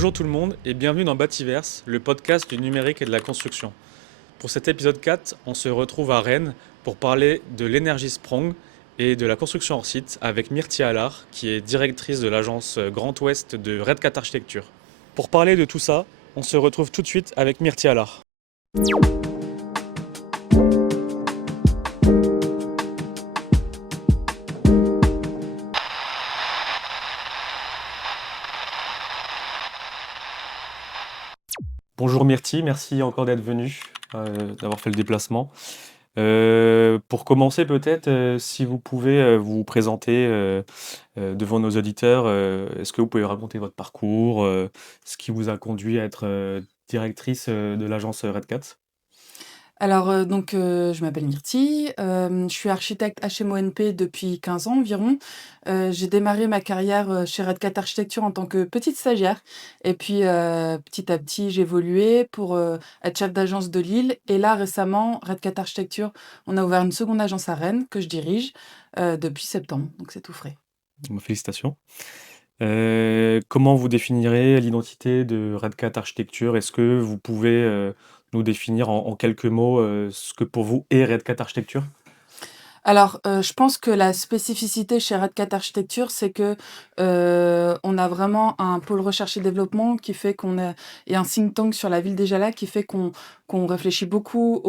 Bonjour tout le monde et bienvenue dans Bativerse, le podcast du numérique et de la construction. Pour cet épisode 4, on se retrouve à Rennes pour parler de l'énergie Sprong et de la construction hors site avec Myrtille Allard, qui est directrice de l'agence Grand Ouest de Red Cat Architecture. Pour parler de tout ça, on se retrouve tout de suite avec Myrtille Allard. Bonjour Myrtille, merci encore d'être venue, d'avoir fait le déplacement. Pour commencer peut-être, si vous pouvez vous présenter devant nos auditeurs, est-ce que vous pouvez raconter votre parcours, ce qui vous a conduit à être directrice de l'agence Red Cat? Je m'appelle Myrtille, je suis architecte HMONP depuis 15 ans environ. J'ai démarré ma carrière, chez Red Cat Architecture en tant que petite stagiaire et puis, petit à petit, j'ai évolué pour, être chef d'agence de Lille et là, récemment, Red Cat Architecture, on a ouvert une seconde agence à Rennes que je dirige, depuis septembre, donc c'est tout frais. Félicitations. Comment vous définirez l'identité de Red Cat Architecture? Est-ce que vous pouvez nous définir en quelques mots ce que pour vous est Red Cat Architecture? Alors, je pense que la spécificité chez Red Cat Architecture, c'est que, on a vraiment un pôle recherche et développement qui fait qu'on a et un think tank sur la ville des Jalaks qui fait qu'on réfléchit beaucoup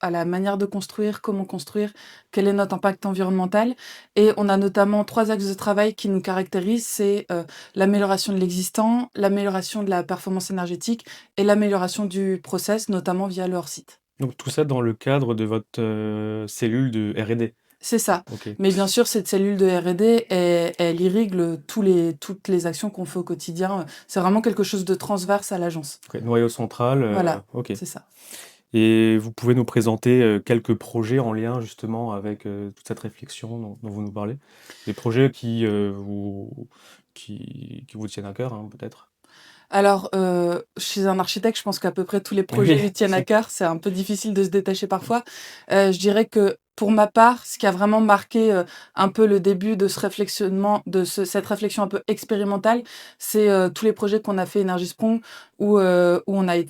à la manière de construire, comment construire, quel est notre impact environnemental et on a notamment 3 axes de travail qui nous caractérisent. C'est, l'amélioration de l'existant, l'amélioration de la performance énergétique et l'amélioration du process, notamment via le hors-site. Donc tout ça dans le cadre de votre cellule de R&D? C'est ça. OK. Mais bien sûr, cette cellule de R&D, elle irrigue toutes les actions qu'on fait au quotidien. C'est vraiment quelque chose de transverse à l'agence. OK, noyau central, Voilà, OK. c'est ça. Et vous pouvez nous présenter quelques projets en lien justement avec toute cette réflexion dont vous nous parlez? Des projets qui vous tiennent à cœur, hein, peut-être? Alors, chez un architecte, je pense qu'à peu près tous les projets Oui, lui tiennent à cœur. C'est un peu difficile de se détacher parfois. Je dirais que pour ma part, ce qui a vraiment marqué, un peu le début de ce réflexionnement cette réflexion un peu expérimentale, c'est, tous les projets qu'on a fait Energy Sprong où on a eu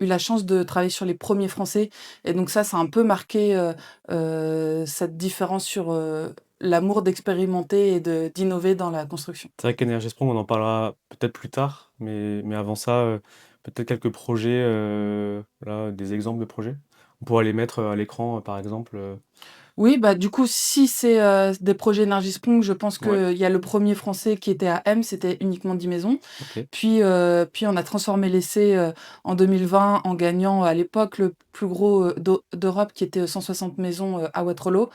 la chance de travailler sur les premiers français et donc ça a un peu marqué, cette différence sur, l'amour d'expérimenter et d'innover dans la construction. c'est vrai qu'Energy Sprong, on en parlera peut-être plus tard, mais avant ça, peut-être quelques projets, voilà, des exemples de projets? On pourra les mettre à l'écran, par exemple. Oui, bah, du coup, si c'est, des projets Energy Sprong, je pense Ouais, qu'il y a le premier français qui était à M, c'était uniquement 10 maisons. OK. Puis on a transformé l'essai, en 2020 en gagnant à l'époque le plus gros, d'Europe qui était 160 maisons, à Waterloo.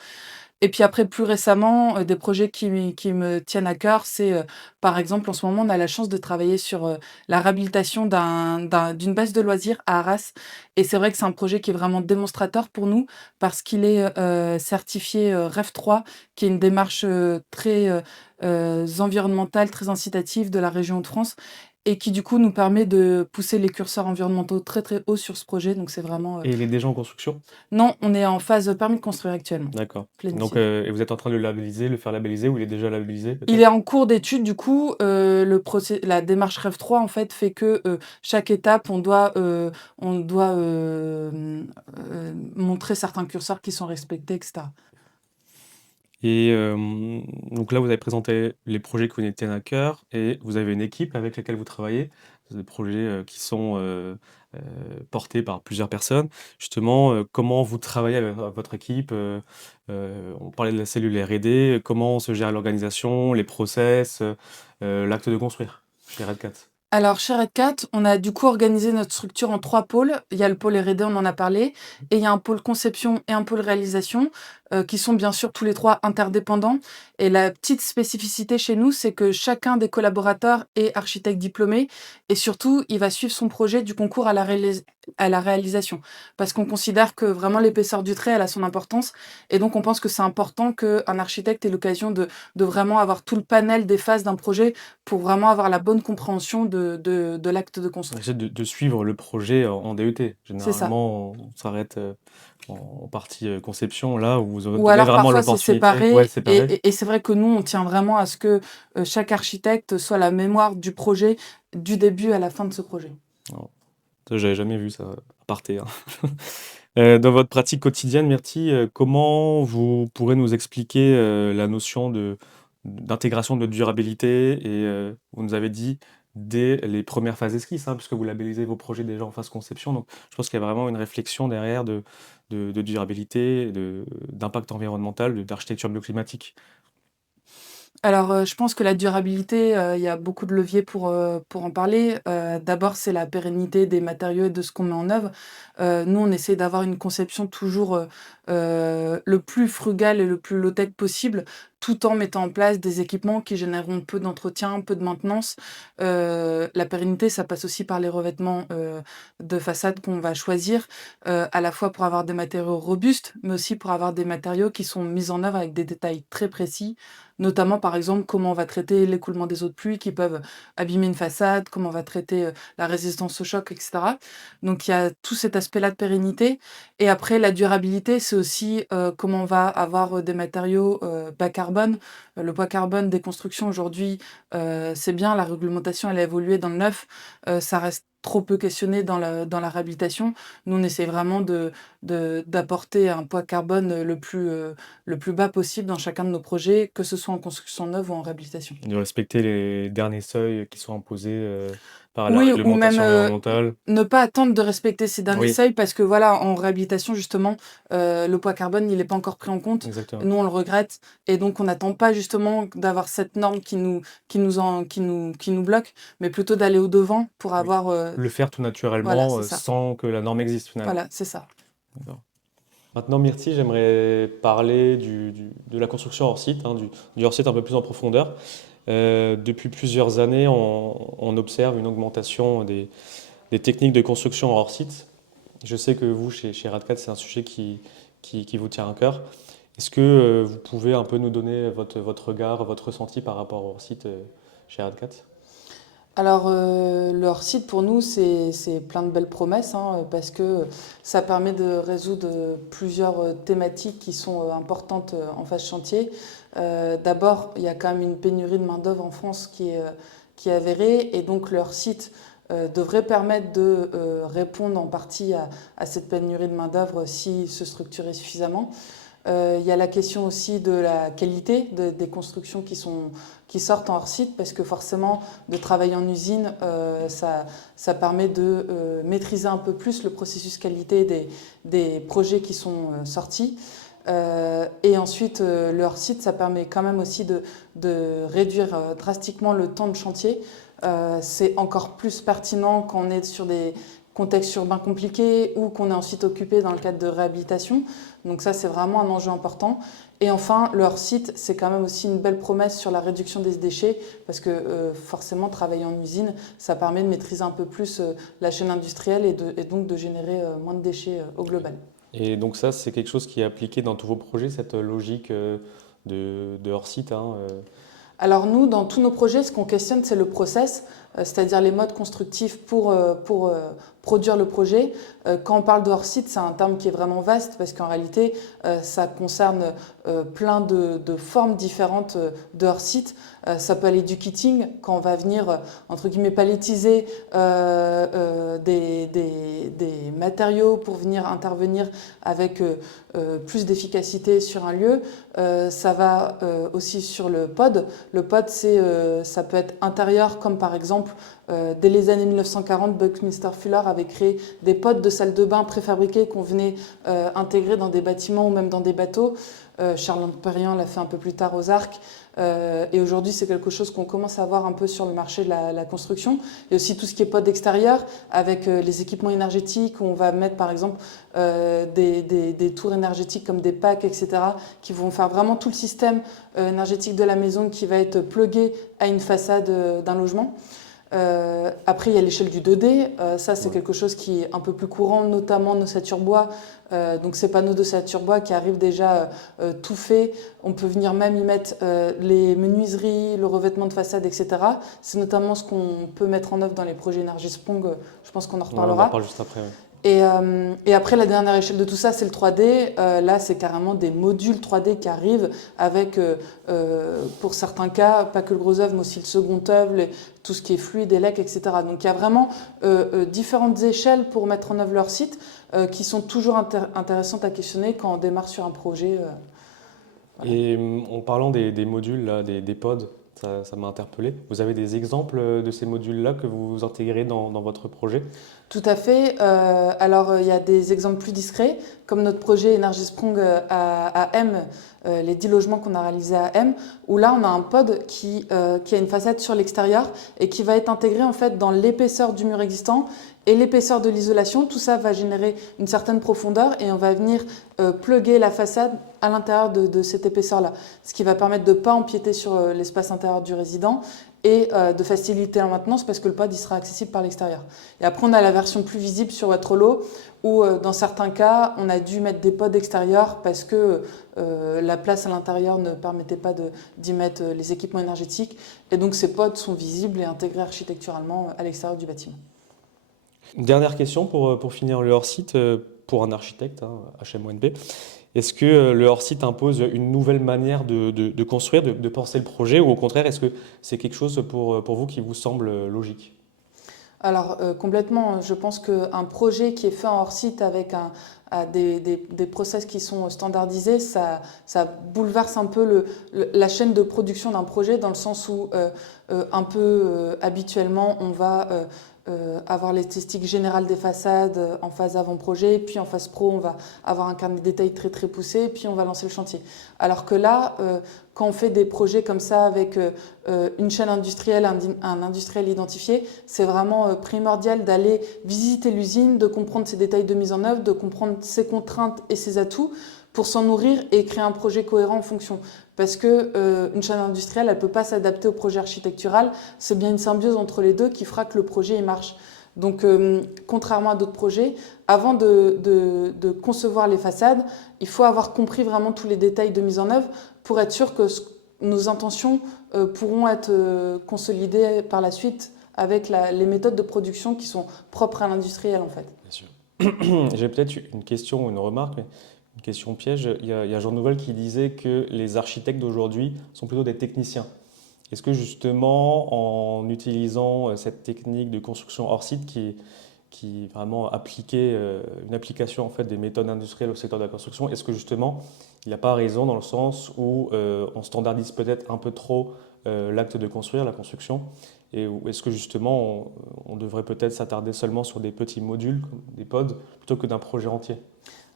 Et puis après, plus récemment, des projets qui me tiennent à cœur, c'est, par exemple, en ce moment, on a la chance de travailler sur, la réhabilitation d'une base de loisirs à Arras et c'est vrai que c'est un projet qui est vraiment démonstrateur pour nous parce qu'il est, certifié, REV 3 qui est une démarche, très, environnementale, très incitative de la région de France et qui, du coup, nous permet de pousser les curseurs environnementaux très, très haut sur ce projet donc c'est vraiment, Et il est déjà en construction? non, on est en phase, permis de construire actuellement, D'accord. Donc planifié. et vous êtes en train de le labelliser, le faire labelliser ou il est déjà labellisé Il peut-être? est en cours d'étude du coup, la démarche REV 3 en fait fait que, chaque étape montrer certains curseurs qui sont respectés et cetera. Et donc là, vous avez présenté les projets qui vous tiennent à cœur et vous avez une équipe avec laquelle vous travaillez. C'est des projets, qui sont, portés par plusieurs personnes. Justement, comment vous travaillez avec votre équipe? On parlait de la cellule R&D, comment se gère l'organisation, les process, l'acte de construire chez Red Cat? Alors chez Red Cat, on a du coup organisé notre structure en 3 pôles. Il y a le pôle R&D, on en a parlé et il y a un pôle conception et un pôle réalisation, qui sont bien sûr tous les 3 interdépendants et la petite spécificité chez nous, c'est que chacun des collaborateurs est architecte diplômé et surtout, il va suivre son projet du concours à la à la réalisation. Parce qu'on considère que vraiment l'épaisseur du trait, elle a son importance et donc on pense que c'est important qu'un architecte ait l'occasion de vraiment avoir tout le panel des phases d'un projet pour vraiment avoir la bonne compréhension de l'acte de On construction. essaie de suivre le projet en DET. C'est ça. Généralement, on s'arrête en partie conception, là où vous Ou avez alors vraiment parfois c'est l'opportunité. Ouais, séparé séparé. et c'est vrai que nous, on tient vraiment à ce que, chaque architecte soit la mémoire du projet, du début à la fin de ce projet. Non, ça, j'avais jamais vu ça, aparté, hein. Dans votre pratique quotidienne, Myrtille, comment vous pourrez nous expliquer la notion d'intégration de durabilité et vous nous avez dit dès les premières phases esquisses, hein, puisque vous labellisez vos projets déjà en phase conception. Donc, je pense qu'il y a vraiment une réflexion derrière de durabilité, d'impact environnemental, d'architecture bioclimatique. Alors, je pense que la durabilité, il y a beaucoup de leviers pour en parler. D'abord, c'est la pérennité des matériaux et de ce qu'on met en œuvre. Nous, on essaie d'avoir une conception toujours, le plus frugale et le plus low-tech possible, tout en mettant en place des équipements qui généreront peu d'entretien, peu de maintenance. La pérennité, ça passe aussi par les revêtements, de façade qu'on va choisir, à la fois pour avoir des matériaux robustes, mais aussi pour avoir des matériaux qui sont mis en œuvre avec des détails très précis. Notamment, par exemple, comment on va traiter l'écoulement des eaux de pluie qui peuvent abîmer une façade, comment on va traiter, la résistance au choc et cetera. Donc il y a tout cet aspect-là de pérennité et après la durabilité, c'est aussi, comment on va avoir, des matériaux, bas carbone. Le poids carbone des constructions aujourd'hui, c'est bien, la réglementation elle a évolué dans le neuf, ça reste trop peu questionné dans la réhabilitation. Nous, on essaie vraiment d'apporter un poids carbone, le plus bas possible dans chacun de nos projets, que ce soit en construction neuve ou en réhabilitation. De respecter les derniers seuils qui sont imposés par la Oui, ou même, réglementation environnementale. ne pas attendre de respecter ces derniers Oui, seuils parce que voilà, en réhabilitation justement, le poids carbone, il est pas encore pris en compte. exactement. Nous, on le regrette et donc on n'attend pas justement d'avoir cette norme qui nous bloque, mais plutôt d'aller au-devant pour Oui. avoir, Le faire tout voilà, naturellement c'est ça. sans que la norme existe finalement. Voilà, c'est ça. D'accord. Maintenant, Myrtille, j'aimerais parler de la construction hors site, hein, du hors site un peu plus en profondeur. Depuis plusieurs années, on observe une augmentation des techniques de construction hors site. Je sais que vous, chez Radcat, c'est un sujet qui vous tient à cœur. Est-ce que vous pouvez un peu nous donner votre regard, votre ressenti par rapport au hors site chez Radcat? Alors, le hors-site pour nous, c'est plein de belles promesses, hein, parce que ça permet de résoudre plusieurs thématiques qui sont importantes en phase chantier. D'abord, il y a quand même une pénurie de main-d'œuvre en France qui est avérée, et donc le hors-site devrait permettre de répondre en partie à cette pénurie de main-d'œuvre s'il se structurait suffisamment. Il y a la question aussi de la qualité des constructions qui sortent en hors-site, parce que forcément, de travailler en usine, ça permet de maîtriser un peu plus le processus qualité des projets qui sont sortis. Et ensuite, le hors-site, ça permet quand même aussi de réduire drastiquement le temps de chantier. C'est encore plus pertinent quand on est sur des contextes urbains compliqués ou qu'on est en site occupé dans le cadre de réhabilitation. Donc ça, c'est vraiment un enjeu important. Et enfin, le hors-site, c'est quand même aussi une belle promesse sur la réduction des déchets, parce que forcément, travailler en usine, ça permet de maîtriser un peu plus la chaîne industrielle et donc de générer moins de déchets au global. Et donc ça, c'est quelque chose qui est appliqué dans tous vos projets, cette logique de hors site, hein, Alors nous, dans tous nos projets, ce qu'on questionne, c'est le process, c'est-à-dire les modes constructifs pour produire le projet. Quand on parle de hors-site, c'est un terme qui est vraiment vaste parce qu'en réalité, ça concerne plein de formes différentes de hors-site. Ça peut aller du kitting, quand on va venir, entre guillemets, palettiser des matériaux pour venir intervenir avec plus d'efficacité sur un lieu. Ça va aussi sur le pod. Le pod, ça peut être intérieur, comme par exemple, dès les années 1940, Buckminster Fuller avait créé des pods de salle de bain préfabriqués qu'on venait intégrer dans des bâtiments ou même dans des bateaux. Charles Perriand l'a fait un peu plus tard aux Arcs. Et aujourd'hui, c'est quelque chose qu'on commence à voir un peu sur le marché de la construction. Il y a aussi tout ce qui est pod extérieur, avec les équipements énergétiques, où on va mettre par exemple des tours énergétiques comme des packs, etc., qui vont faire vraiment tout le système énergétique de la maison qui va être plugué à une façade d'un logement. Après, il y a l'échelle du 2D. Ça, c'est Ouais. quelque chose qui est un peu plus courant, notamment l'ossature bois. Donc, ces panneaux d'ossature bois qui arrivent déjà tout faits. On peut venir même y mettre les menuiseries, le revêtement de façade, etc. C'est notamment ce qu'on peut mettre en œuvre dans les projets Energy Sprong. Je pense qu'on en Ouais, on en reparlera. parle juste après. Ouais. Et après, la dernière échelle de tout ça, c'est le 3D. Là, c'est carrément des modules 3D qui arrivent avec, pour certains cas, pas que le gros œuvre, mais aussi le second œuvre, tout ce qui est fluide, élec, etc. Donc, il y a vraiment différentes échelles pour mettre en œuvre leur site qui sont toujours intéressantes à questionner quand on démarre sur un projet. Voilà. Et en parlant des modules, là, des pods, ça m'a interpellé. Vous avez des exemples de ces modules-là que vous intégrez dans votre projet? Tout à fait. Alors, il y a des exemples plus discrets, comme notre projet Energy Sprong à M, les 10 logements qu'on a réalisés à M, où là, on a un pod qui a une façade sur l'extérieur et qui va être intégré en fait dans l'épaisseur du mur existant et l'épaisseur de l'isolation. Tout ça va générer une certaine profondeur et on va venir plugger la façade à l'intérieur de cette épaisseur-là, ce qui va permettre de ne pas empiéter sur l'espace intérieur du résident et de faciliter la maintenance parce que le pod il sera accessible par l'extérieur. Et après, on a la version plus visible sur Waterloo où, dans certains cas, on a dû mettre des pods extérieurs parce que la place à l'intérieur ne permettait pas d'y mettre les équipements énergétiques. Et donc, ces pods sont visibles et intégrés architecturalement à l'extérieur du bâtiment. Une dernière question pour finir le hors-site, pour un architecte, hein, HMONP. Est-ce que le hors-site impose une nouvelle manière de construire, de penser le projet, ou au contraire, est-ce que c'est quelque chose pour vous qui vous semble logique? Alors, complètement, je pense qu'un projet qui est fait en hors-site avec des process qui sont standardisés, ça bouleverse un peu la chaîne de production d'un projet dans le sens où, un peu habituellement, on va avoir l'esthétique générale des façades en phase avant-projet, puis en phase pro, on va avoir un carnet de détails très très poussé, puis on va lancer le chantier. Alors que là, quand on fait des projets comme ça avec une chaîne industrielle, un industriel identifié, c'est vraiment primordial d'aller visiter l'usine, de comprendre ses détails de mise en œuvre, de comprendre ses contraintes et ses atouts pour s'en nourrir et créer un projet cohérent en fonction. Parce que une chaîne industrielle, elle ne peut pas s'adapter au projet architectural. C'est bien une symbiose entre les deux qui fera que le projet il marche. Donc, contrairement à d'autres projets, avant de concevoir les façades, il faut avoir compris vraiment tous les détails de mise en œuvre pour être sûr que nos intentions pourront être consolidées par la suite avec les méthodes de production qui sont propres à l'industriel en fait. Bien sûr. J'ai peut-être une question ou une remarque, mais une question piège. Il y a Jean Nouvel qui disait que les architectes d'aujourd'hui sont plutôt des techniciens. Est-ce que justement, en utilisant cette technique de construction hors site qui est vraiment une application en fait des méthodes industrielles au secteur de la construction, est-ce que justement il n'a pas raison dans le sens où on standardise peut-être un peu trop l'acte de construire, la construction, et est-ce que justement on devrait peut-être s'attarder seulement sur des petits modules, comme des pods, plutôt que d'un projet entier?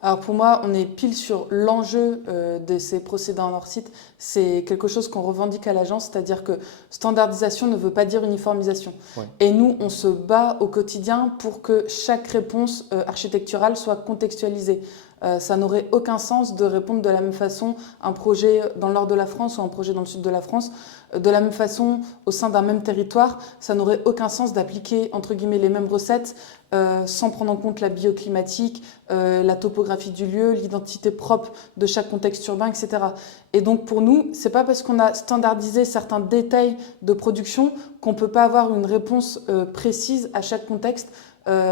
Alors pour moi, on est pile sur l'enjeu de ces procédés en hors site. C'est quelque chose qu'on revendique à l'agence, c'est-à-dire que standardisation ne veut pas dire uniformisation. Ouais, Et nous, on se bat au quotidien pour que chaque réponse architecturale soit contextualisée. Ça n'aurait aucun sens de répondre de la même façon à un projet dans le nord de la France ou un projet dans le sud de la France. De la même façon, au sein d'un même territoire, ça n'aurait aucun sens d'appliquer, entre guillemets, les mêmes recettes sans prendre en compte la bioclimatique, la topographie du lieu, l'identité propre de chaque contexte urbain, etc. Et donc pour nous, c'est pas parce qu'on a standardisé certains détails de production qu'on ne peut pas avoir une réponse précise à chaque contexte.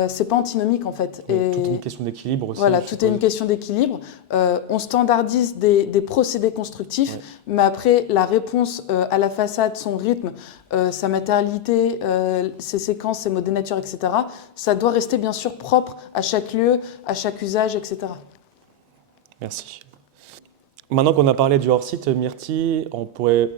C'est pas antinomique en fait. oui, toute une Et question d'équilibre aussi, voilà, je tout est une suppose. question d'équilibre. On standardise des procédés constructifs, Ouais, mais après, la réponse à la façade, son rythme, sa matérialité, ses séquences, ses modes de nature, etc., ça doit rester bien sûr propre à chaque lieu, à chaque usage, etc. merci. Maintenant qu'on a parlé du hors-site, Myrtille, on pourrait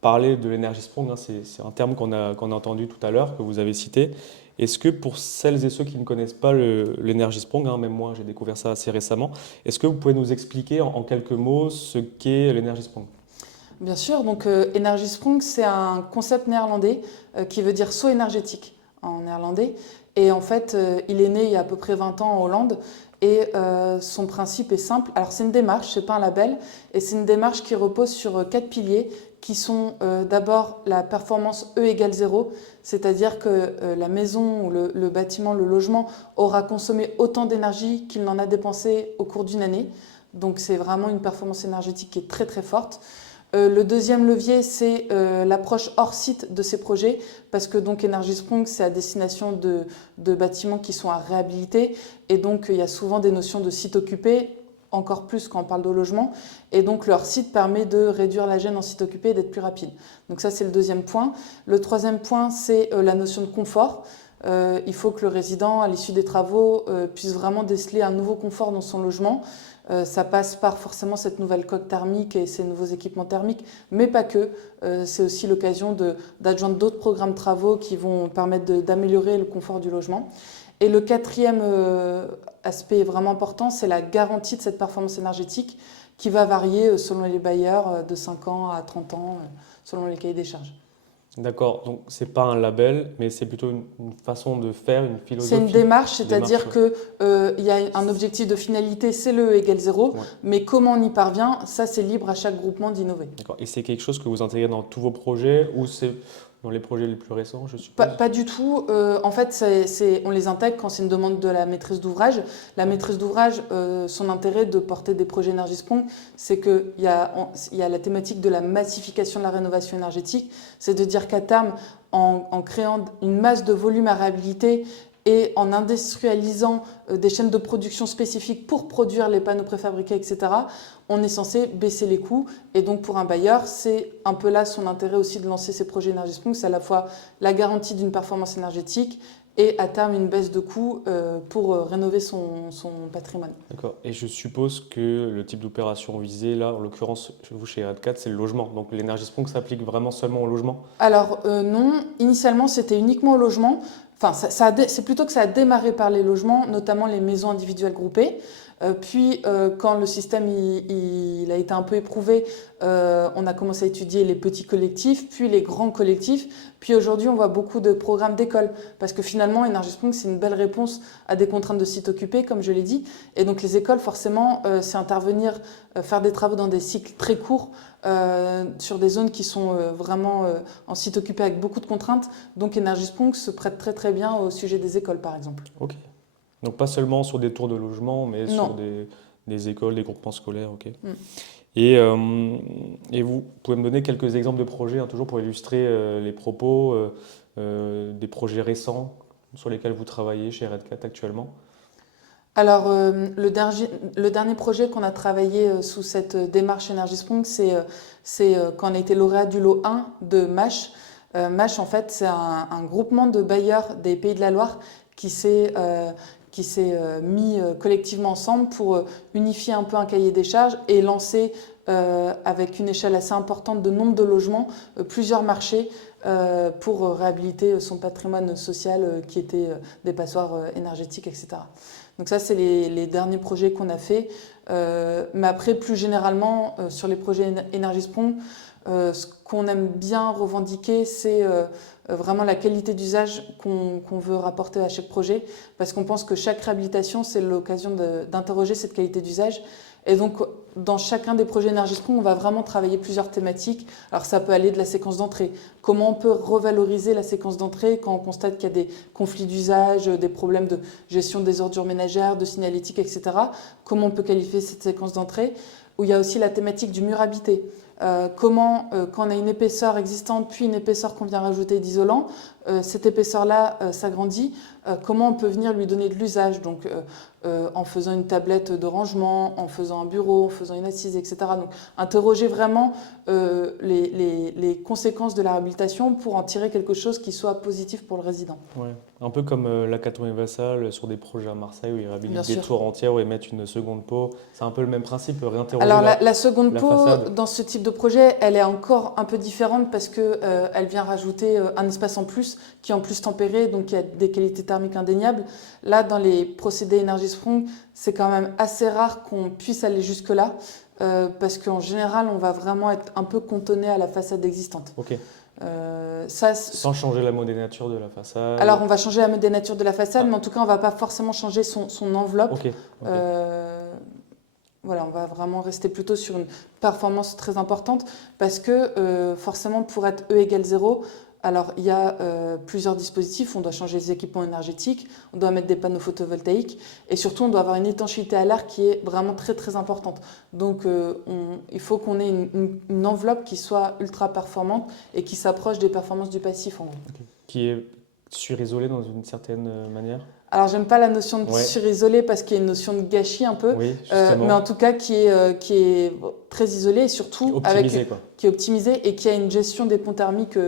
parler de l'énergie sprong, hein, c'est un terme qu'on a entendu tout à l'heure, que vous avez cité. Est-ce que pour celles et ceux qui ne connaissent pas l'énergie sprong, hein, même moi j'ai découvert ça assez récemment, est-ce que vous pouvez nous expliquer en quelques mots ce qu'est l'énergie sprong? Bien sûr, donc Energy Sprong, c'est un concept néerlandais qui veut dire saut énergétique en néerlandais. Et en fait, il est né il y a à peu près 20 ans en Hollande. Et son principe est simple. Alors c'est une démarche, c'est pas un label. Et c'est une démarche qui repose sur 4 piliers qui sont d'abord la performance E égale 0, c'est-à-dire que la maison ou le bâtiment, le logement aura consommé autant d'énergie qu'il n'en a dépensé au cours d'une année. Donc c'est vraiment une performance énergétique qui est très très forte. Le deuxième levier, c'est l'approche hors site de ces projets, parce que donc Energy Sprong, c'est à destination de bâtiments qui sont à réhabiliter, et donc il y a souvent des notions de site occupé, encore plus quand on parle de logement, et donc leur site permet de réduire la gêne en site occupé et d'être plus rapide. Donc ça, c'est le deuxième point. Le troisième point, c'est la notion de confort. Il faut que le résident, à l'issue des travaux, puisse vraiment déceler un nouveau confort dans son logement. Ça passe par forcément cette nouvelle coque thermique et ces nouveaux équipements thermiques, mais pas que. C'est aussi l'occasion d'adjoindre d'autres programmes de travaux qui vont permettre d'améliorer le confort du logement. Et le quatrième aspect vraiment important, c'est la garantie de cette performance énergétique qui va varier selon les bailleurs de 5 ans à 30 ans, selon les cahiers des charges. D'accord, donc c'est pas un label, mais c'est plutôt une façon de faire, une C'est une philosophie. démarche, Démarche, c'est-à-dire ouais. qu'il y a un objectif de finalité, c'est le E égale 0, Ouais, mais comment on y parvient, ça c'est libre à chaque groupement d'innover. d'accord. Et c'est quelque chose que vous intégrez dans tous vos projets ou c'est dans les projets les plus récents, je suppose? Pas du tout. En fait, on les intègre quand c'est une demande de la maîtrise d'ouvrage. La maîtrise d'ouvrage, son intérêt de porter des projets Energy Sprong, c'est qu'il y a la thématique de la massification de la rénovation énergétique. C'est de dire qu'à terme, en créant une masse de volume à réhabiliter et en industrialisant des chaînes de production spécifiques pour produire les panneaux préfabriqués, etc., on est censé baisser les coûts. Et donc pour un bailleur, c'est un peu là son intérêt aussi de lancer ces projets Energy Sprong. C'est à la fois la garantie d'une performance énergétique et à terme une baisse de coûts pour rénover son patrimoine. D'accord. Et je suppose que le type d'opération visée, là, en l'occurrence, chez vous, chez Redcat, c'est le logement. Donc l'énergie Sprong s'applique vraiment seulement au logement? Alors non, initialement c'était uniquement au logement. Enfin, c'est plutôt que ça a démarré par les logements, notamment les maisons individuelles groupées. Puis, quand le système il a été un peu éprouvé, on a commencé à étudier les petits collectifs, puis les grands collectifs. Puis aujourd'hui, on voit beaucoup de programmes d'école, parce que finalement, Energy Sprong, c'est une belle réponse à des contraintes de sites occupés, comme je l'ai dit. Et donc les écoles, forcément, c'est intervenir, faire des travaux dans des cycles très courts, sur des zones qui sont vraiment en site occupé avec beaucoup de contraintes. Donc Energy Sprong se prête très très bien au sujet des écoles, par exemple. Ok. Donc pas seulement sur des tours de logement, mais Non. sur des écoles, des groupements scolaires, ok. Mm. Et vous pouvez me donner quelques exemples de projets, hein, toujours pour illustrer les propos, des projets récents sur lesquels vous travaillez chez Redcat actuellement? Alors, le dernier projet qu'on a travaillé sous cette démarche Energy Sprong, c'est quand on a été lauréat du lot 1 de MASH. MASH, en fait, c'est un groupement de bailleurs des Pays de la Loire qui s'est mis collectivement ensemble pour unifier un peu un cahier des charges et lancer, avec une échelle assez importante de nombre de logements, plusieurs marchés pour réhabiliter son patrimoine social qui était des passoires énergétiques, etc. Donc ça, c'est les derniers projets qu'on a faits. Mais après, plus généralement, sur les projets Energy Sprong, ce qu'on aime bien revendiquer, c'est vraiment la qualité d'usage qu'on veut rapporter à chaque projet, parce qu'on pense que chaque réhabilitation, c'est l'occasion d'interroger cette qualité d'usage. Et donc, dans chacun des projets Energy Sprong, on va vraiment travailler plusieurs thématiques. Alors, ça peut aller de la séquence d'entrée. Comment on peut revaloriser la séquence d'entrée quand on constate qu'il y a des conflits d'usage, des problèmes de gestion des ordures ménagères, de signalétique, etc. Comment on peut qualifier cette séquence d'entrée? Où il y a aussi la thématique du mur habité. Comment, quand on a une épaisseur existante, puis une épaisseur qu'on vient rajouter d'isolant, cette épaisseur-là s'agrandit, comment on peut venir lui donner de l'usage, donc en faisant une tablette de rangement, en faisant un bureau, en faisant une assise, etc. Donc interroger vraiment les conséquences de la réhabilitation pour en tirer quelque chose qui soit positif pour le résident. Ouais. Un peu comme Lacaton et Vassal sur des projets à Marseille où ils Bien réhabilitent des sûr. tours entières, où ils mettent une seconde peau. C'est un peu le même principe, réinterroger Alors la seconde la peau, façade. dans ce type de projet, elle est encore un peu différente parce que elle vient rajouter un espace en plus qui est en plus tempéré, donc qui a des qualités thermiques indéniables. Là, dans les procédés Energy Sprong, c'est quand même assez rare qu'on puisse aller jusque-là parce qu'en général, on va vraiment être un peu cantonné à la façade existante. Ok. Ça, Sans changer la modénature de la façade? alors on va changer la modénature de la façade, Ah. mais en tout cas on va pas forcément changer son enveloppe. Ok. Voilà, on va vraiment rester plutôt sur une performance très importante parce que forcément pour être E égale 0, alors il y a plusieurs dispositifs, on doit changer les équipements énergétiques, on doit mettre des panneaux photovoltaïques et surtout on doit avoir une étanchéité à l'air qui est vraiment très très importante. Donc il faut qu'on ait une enveloppe qui soit ultra performante et qui s'approche des performances du passif en gros. Ok. Qui est surisolé dans une certaine manière? Alors, j'aime pas la notion de Ouais. surisolé parce qu'il y a une notion de gâchis un peu, Oui, justement. mais en tout cas qui est très isolé et surtout Optimisé, quoi. qui est optimisé et qui a une gestion des ponts thermiques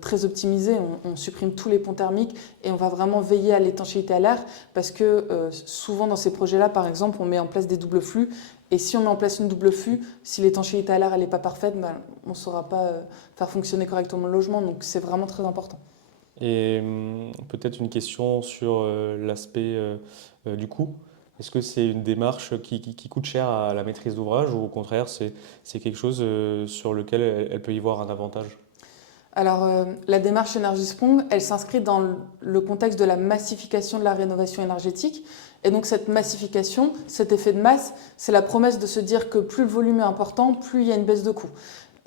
très optimisée. On supprime tous les ponts thermiques et on va vraiment veiller à l'étanchéité à l'air parce que souvent dans ces projets-là, par exemple, on met en place des doubles flux et si on met en place une double flux, si l'étanchéité à l'air elle n'est pas parfaite, ben, on ne saura pas faire fonctionner correctement le logement. Donc, c'est vraiment très important. Et peut-être une question sur l'aspect du coût. Est-ce que c'est une démarche qui coûte cher à la maîtrise d'ouvrage ou au contraire c'est quelque chose sur lequel elle peut y voir un avantage? Alors, la démarche Énergie-Sprong, elle s'inscrit dans le contexte de la massification de la rénovation énergétique. Et donc, cette massification, cet effet de masse, c'est la promesse de se dire que plus le volume est important, plus il y a une baisse de coût.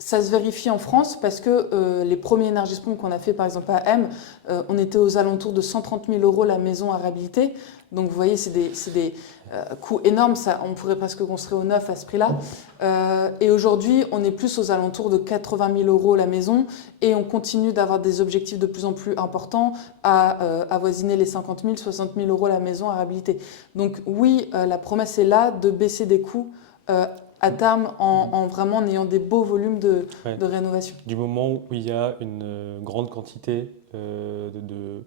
Ça se vérifie en France parce que les premiers Énergie-Sprong qu'on a fait, par exemple à M, on était aux alentours de 130 000 € la maison à réhabiliter. Donc, vous voyez, c'est des coûts énormes. Ça, on pourrait presque construire au neuf à ce prix-là. Et aujourd'hui, on est plus aux alentours de 80 000 € la maison et on continue d'avoir des objectifs de plus en plus importants à avoisiner les 50 000, 60 000 € la maison à réhabiliter. Donc oui, la promesse est là de baisser des coûts à terme en vraiment ayant des beaux volumes de rénovation. Du moment où il y a une grande quantité, une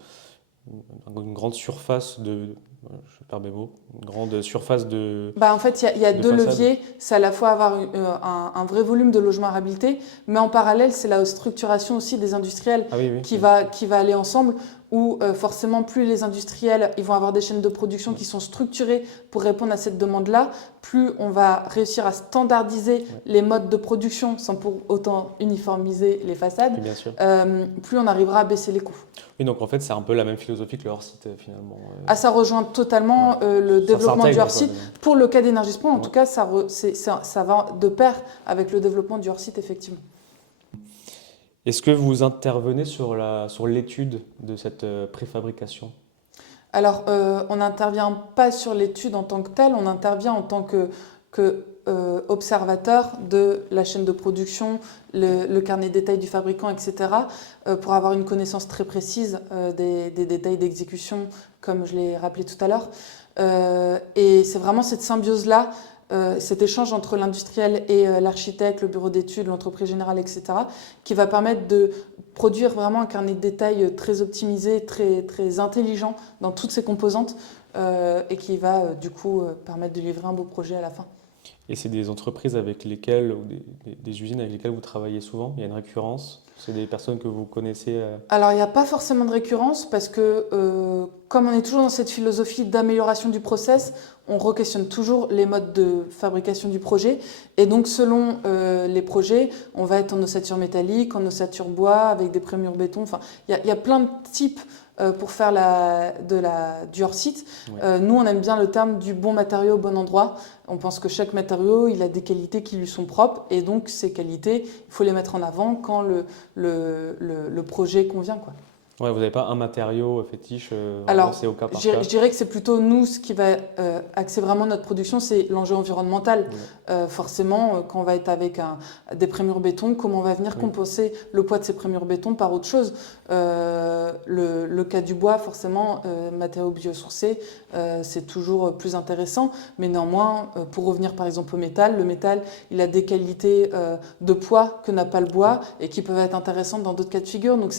grande surface je perds mes mots, une grande surface de, En fait, il y a deux façade. leviers. C'est à la fois avoir un vrai volume de logements à réhabiliter, mais en parallèle, c'est la structuration aussi des industriels qui va aller ensemble, où forcément, plus les industriels ils vont avoir des chaînes de production qui sont structurées pour répondre à cette demande-là, plus on va réussir à standardiser les modes de production sans pour autant uniformiser les façades, bien sûr. plus on arrivera à baisser les coûts. Oui, donc en fait, c'est un peu la même philosophie que le hors-site finalement. Ça rejoint totalement le développement du hors-site. Pour le cas d'Énergie-Sprong, en tout cas, ça va de pair avec le développement du hors-site, effectivement. Est-ce que vous intervenez sur l'étude de cette préfabrication? Alors, on n'intervient pas sur l'étude en tant que telle, on intervient en tant que observateur de la chaîne de production, le carnet de détails du fabricant, etc., pour avoir une connaissance très précise des détails d'exécution, comme je l'ai rappelé tout à l'heure. Et c'est vraiment cette symbiose-là, cet échange entre l'industriel et l'architecte, le bureau d'études, l'entreprise générale, etc., qui va permettre de produire vraiment un carnet de détails très optimisé, très, très intelligent dans toutes ses composantes, et qui va du coup permettre de livrer un beau projet à la fin. Et c'est des entreprises avec lesquelles, ou des usines avec lesquelles vous travaillez souvent? Il y a une récurrence? C'est des personnes que vous connaissez? Alors, il n'y a pas forcément de récurrence parce que, comme on est toujours dans cette philosophie d'amélioration du process, on re-questionne toujours les modes de fabrication du projet. Et donc, selon les projets, on va être en ossature métallique, en ossature bois, avec des prémurs béton. Enfin, il y a plein de types pour faire du hors-site. Nous, on aime bien le terme du bon matériau au bon endroit. On pense que chaque matériau, il a des qualités qui lui sont propres. Et donc, ces qualités, il faut les mettre en avant quand le projet convient, quoi. Ouais, vous n'avez pas un matériau fétiche, Alors, c'est au cas par cas? je dirais que c'est plutôt nous, ce qui va axer vraiment notre production, c'est l'enjeu environnemental. Forcément, quand on va être avec des prémurs béton, comment on va venir compenser le poids de ces prémurs béton par autre chose? Le cas du bois, forcément, matériaux biosourcés, c'est toujours plus intéressant. Mais néanmoins, pour revenir par exemple au métal, le métal, il a des qualités de poids que n'a pas le bois et qui peuvent être intéressantes dans d'autres cas de figure. Donc,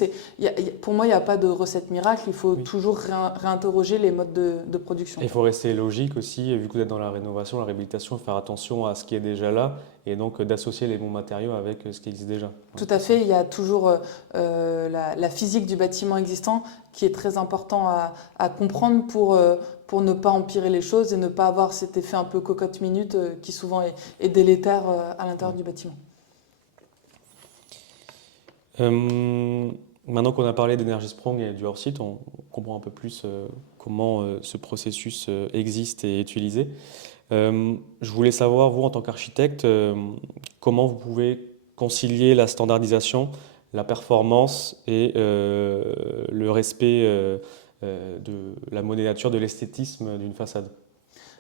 pour moi, il n'y a pas de recette miracle, il faut toujours réinterroger les modes de production. Il faut rester logique aussi, vu que vous êtes dans la rénovation, la réhabilitation, faire attention à ce qui est déjà là et donc d'associer les bons matériaux avec ce qui existe déjà. Tout à fait, il y a toujours la physique du bâtiment existant qui est très important à comprendre pour ne pas empirer les choses et ne pas avoir cet effet un peu cocotte-minute qui souvent est délétère à l'intérieur du bâtiment. Euh, Maintenant qu'on a parlé d'Energy et du hors-site, on comprend un peu plus comment ce processus existe et est utilisé. Je voulais savoir, vous, en tant qu'architecte, comment vous pouvez concilier la standardisation, la performance et le respect de la monnaie nature, de l'esthétisme d'une façade.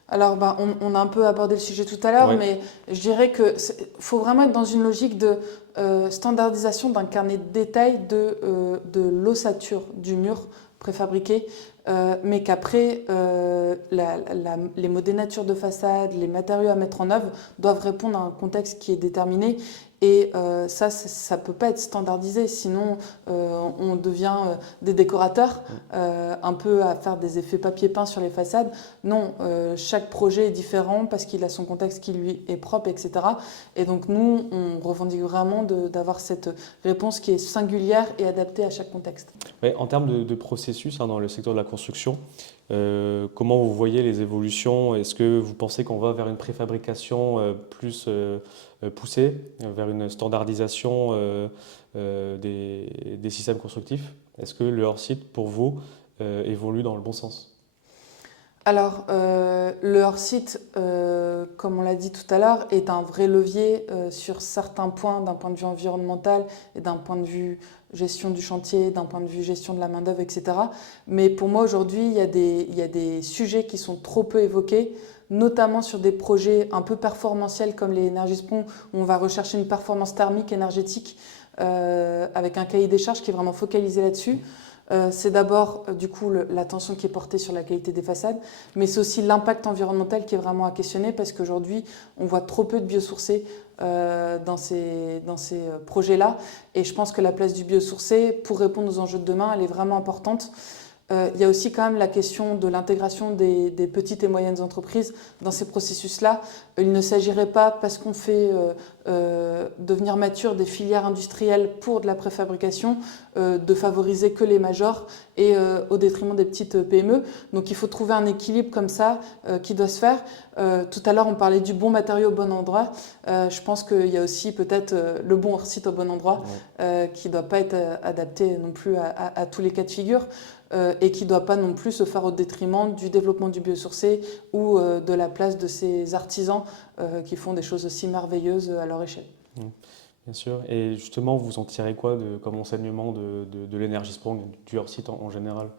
Alors, bah, on a un peu abordé le sujet tout à l'heure, Ouais. mais je dirais que faut vraiment être dans une logique de standardisation d'un carnet de détails de l'ossature du mur préfabriqué, mais qu'après, les modénatures de façade, les matériaux à mettre en œuvre doivent répondre à un contexte qui est déterminé. Et ça peut pas être standardisé, sinon on devient des décorateurs, un peu à faire des effets papier peint sur les façades. Non, chaque projet est différent parce qu'il a son contexte qui lui est propre, etc. Et donc nous, on revendique vraiment d'avoir cette réponse qui est singulière et adaptée à chaque contexte. Ouais, en termes de processus dans le secteur de la construction, comment vous voyez les évolutions? Est-ce que vous pensez qu'on va vers une préfabrication plus poussée, vers une standardisation des systèmes constructifs? Est-ce que le hors-site, pour vous, évolue dans le bon sens? Alors, le hors-site, comme on l'a dit tout à l'heure, est un vrai levier sur certains points d'un point de vue environnemental et d'un point de vue gestion du chantier, d'un point de vue gestion de la main-d'œuvre, etc. Mais pour moi, aujourd'hui, il y a des sujets qui sont trop peu évoqués, notamment sur des projets un peu performantiels comme les Energiespont, où on va rechercher une performance thermique, énergétique, avec un cahier des charges qui est vraiment focalisé là-dessus. C'est d'abord du coup l'attention qui est portée sur la qualité des façades, mais c'est aussi l'impact environnemental qui est vraiment à questionner parce qu'aujourd'hui on voit trop peu de biosourcés dans ces projets-là et je pense que la place du biosourcé pour répondre aux enjeux de demain elle est vraiment importante. Il y a aussi quand même la question de l'intégration des petites et moyennes entreprises dans ces processus-là. Il ne s'agirait pas, parce qu'on fait devenir mature des filières industrielles pour de la préfabrication, de favoriser que les majors et au détriment des petites PME. Donc il faut trouver un équilibre comme ça qui doit se faire. Tout à l'heure, on parlait du bon matériau au bon endroit. Je pense qu'il y a aussi peut-être le bon site au bon endroit qui ne doit pas être adapté non plus à tous les cas de figure et qui ne doit pas non plus se faire au détriment du développement du biosourcé ou de la place de ces artisans qui font des choses aussi merveilleuses à leur échelle. Mmh, bien sûr. Et justement, vous en tirez quoi comme enseignement de l'Energy-Sprong, du hors-site en général?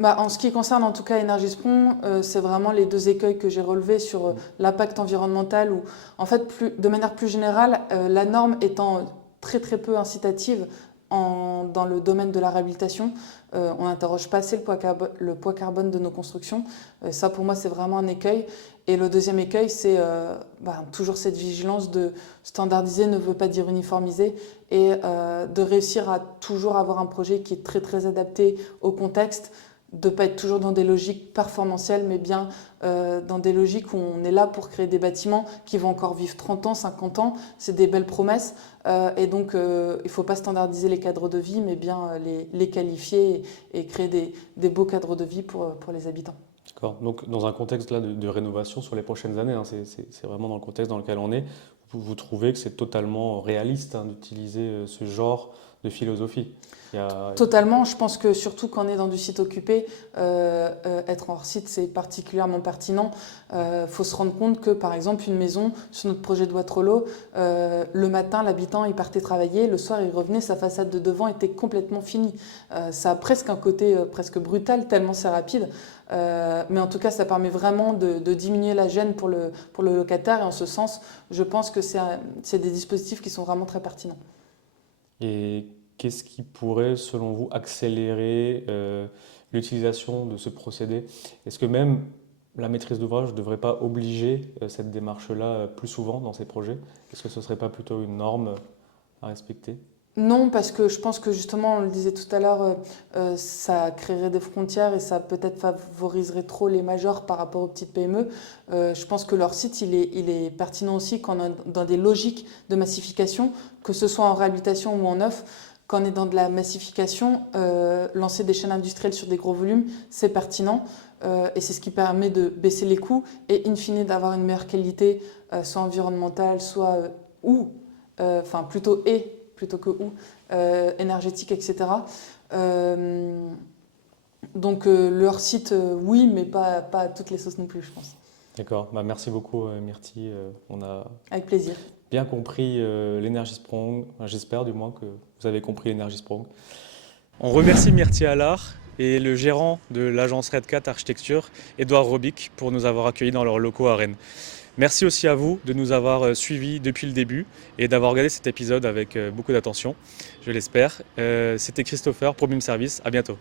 Bah, en ce qui concerne en tout cas Energiespont, c'est vraiment les deux écueils que j'ai relevés sur l'impact environnemental ou en fait de manière plus générale, la norme étant très très peu incitative dans le domaine de la réhabilitation, on n'interroge pas assez le poids carbone de nos constructions. Ça pour moi c'est vraiment un écueil. Et le deuxième écueil c'est toujours cette vigilance de standardiser ne veut pas dire uniformiser et de réussir à toujours avoir un projet qui est très très adapté au contexte, de ne pas être toujours dans des logiques performantielles, mais bien dans des logiques où on est là pour créer des bâtiments qui vont encore vivre 30 ans, 50 ans. C'est des belles promesses. Et donc, il ne faut pas standardiser les cadres de vie, mais bien les qualifier et créer des beaux cadres de vie pour les habitants. D'accord. Donc, dans un contexte là de rénovation sur les prochaines années, c'est vraiment dans le contexte dans lequel on est, vous trouvez que c'est totalement réaliste d'utiliser ce genre de philosophie? Il y a... Totalement, je pense que surtout quand on est dans du site occupé, être en hors-site c'est particulièrement pertinent. Faut se rendre compte que par exemple une maison, sur notre projet de Waterloo, le matin l'habitant il partait travailler, le soir il revenait, sa façade de devant était complètement finie. Ça a presque un côté presque brutal tellement c'est rapide. Mais en tout cas ça permet vraiment de diminuer la gêne pour le locataire et en ce sens je pense que c'est des dispositifs qui sont vraiment très pertinents. Et qu'est-ce qui pourrait, selon vous, accélérer l'utilisation de ce procédé? Est-ce que même la maîtrise d'ouvrage ne devrait pas obliger cette démarche-là plus souvent dans ses projets? Est-ce que ce ne serait pas plutôt une norme à respecter? Non, parce que je pense que justement, on le disait tout à l'heure, ça créerait des frontières et ça peut-être favoriserait trop les majors par rapport aux petites PME. Je pense que leur site, il est pertinent aussi quand on est dans des logiques de massification, que ce soit en réhabilitation ou en neuf. Quand on est dans de la massification, lancer des chaînes industrielles sur des gros volumes, c'est pertinent. Et c'est ce qui permet de baisser les coûts et in fine d'avoir une meilleure qualité, soit environnementale, soit ou, enfin plutôt que où, énergétique, etc. Euh, donc leur site, oui, mais pas à toutes les sauces non plus, je pense. D'accord, bah, merci beaucoup Myrtille. On a Avec plaisir. bien compris l'Energy Sprong. Enfin, j'espère du moins que vous avez compris l'Energy Sprong. On remercie Myrtille Allard et le gérant de l'agence Red Cat Architecture, Édouard Robic, pour nous avoir accueillis dans leurs locaux à Rennes. Merci aussi à vous de nous avoir suivis depuis le début et d'avoir regardé cet épisode avec beaucoup d'attention, je l'espère. C'était Christopher pour BIM Service, à bientôt.